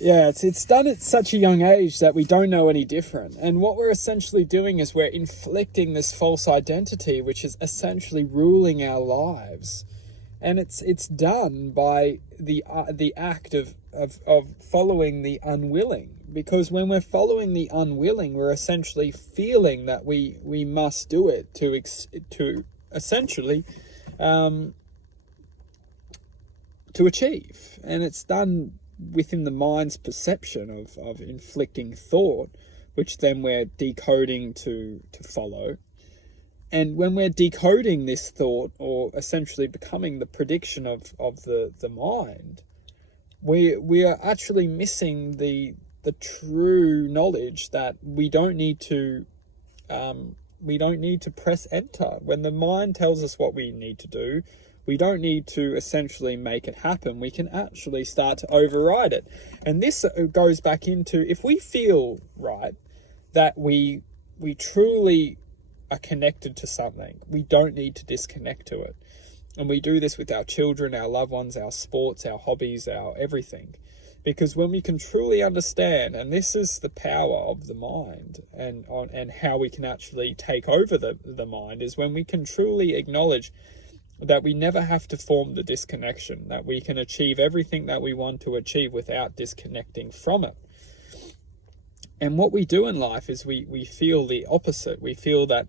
Yeah, it's done at such a young age that we don't know any different. And what we're essentially doing is we're inflicting this false identity, which is essentially ruling our lives. And it's done by the act of following the unwilling. Because when we're following the unwilling, we're essentially feeling that we must do it to essentially to achieve. And it's done within the mind's perception of inflicting thought, which then we're decoding to follow. And when we're decoding this thought, or essentially becoming the prediction of the mind, we are actually missing the true knowledge that we don't need to press enter. When the mind tells us what we need to do, we don't need to essentially make it happen. We can actually start to override it. And this goes back into, if we feel, right, that we truly are connected to something, we don't need to disconnect to it. And we do this with our children, our loved ones, our sports, our hobbies, our everything. Because when we can truly understand, and this is the power of the mind, and how we can actually take over the mind, is when we can truly acknowledge that we never have to form the disconnection, that we can achieve everything that we want to achieve without disconnecting from it. And what we do in life is we feel the opposite. We feel that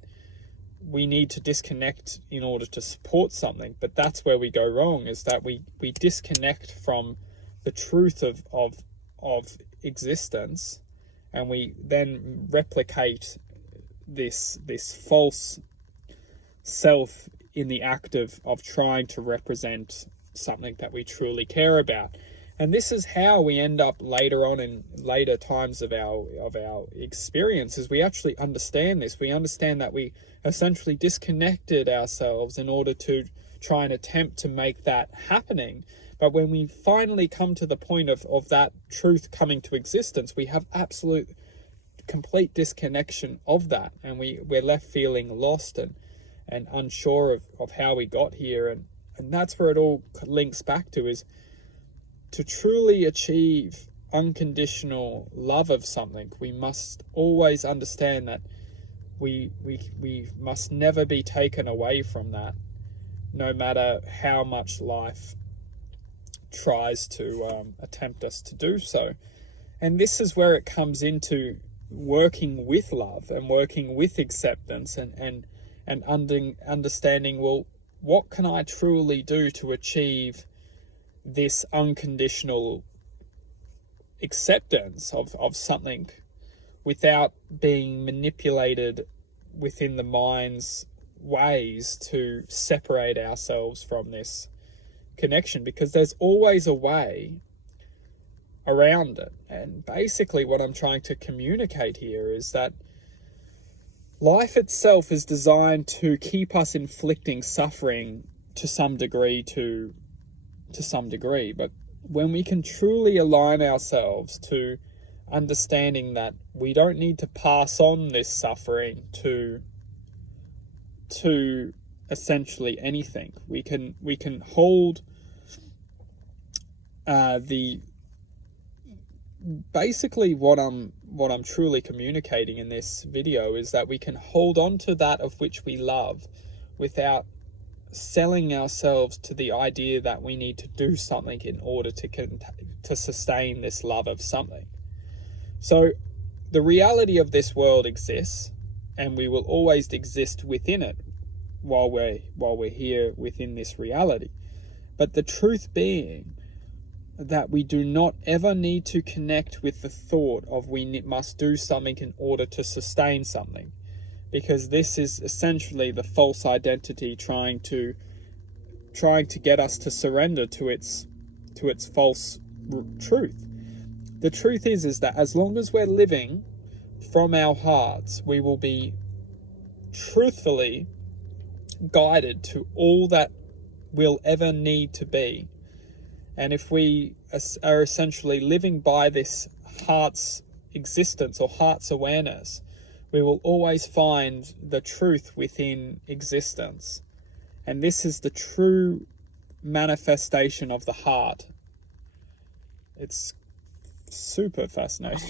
we need to disconnect in order to support something, but that's where we go wrong, is that we disconnect from the truth of existence, and we then replicate this false self in the act of trying to represent something that we truly care about. And this is how we end up later on, in later times of our experiences. We actually understand this. We understand that we essentially disconnected ourselves in order to try and attempt to make that happening. But when we finally come to the point of that truth coming to existence, we have absolute complete disconnection of that, and we're left feeling lost and unsure of how we got here. And that's where it all links back to, is to truly achieve unconditional love of something, we must always understand that we must never be taken away from that, no matter how much life tries to attempt us to do so. And this is where it comes into working with love and working with acceptance, and understanding, well, what can I truly do to achieve this unconditional acceptance of something without being manipulated within the mind's ways to separate ourselves from this connection, because there's always a way around it. And basically what I'm trying to communicate here is that life itself is designed to keep us inflicting suffering to some degree, but when we can truly align ourselves to understanding that we don't need to pass on this suffering to essentially anything, we can hold basically what I'm truly communicating in this video is that we can hold on to that of which we love without selling ourselves to the idea that we need to do something in order to sustain this love of something. So the reality of this world exists, and we will always exist within it while we're here within this reality. But the truth being that we do not ever need to connect with the thought of we must do something in order to sustain something, because this is essentially the false identity trying to get us to surrender to its false truth. The truth is that as long as we're living from our hearts, we will be truthfully guided to all that we'll ever need to be. And if we are essentially living by this heart's existence or heart's awareness, we will always find the truth within existence. And this is the true manifestation of the heart. It's super fascinating.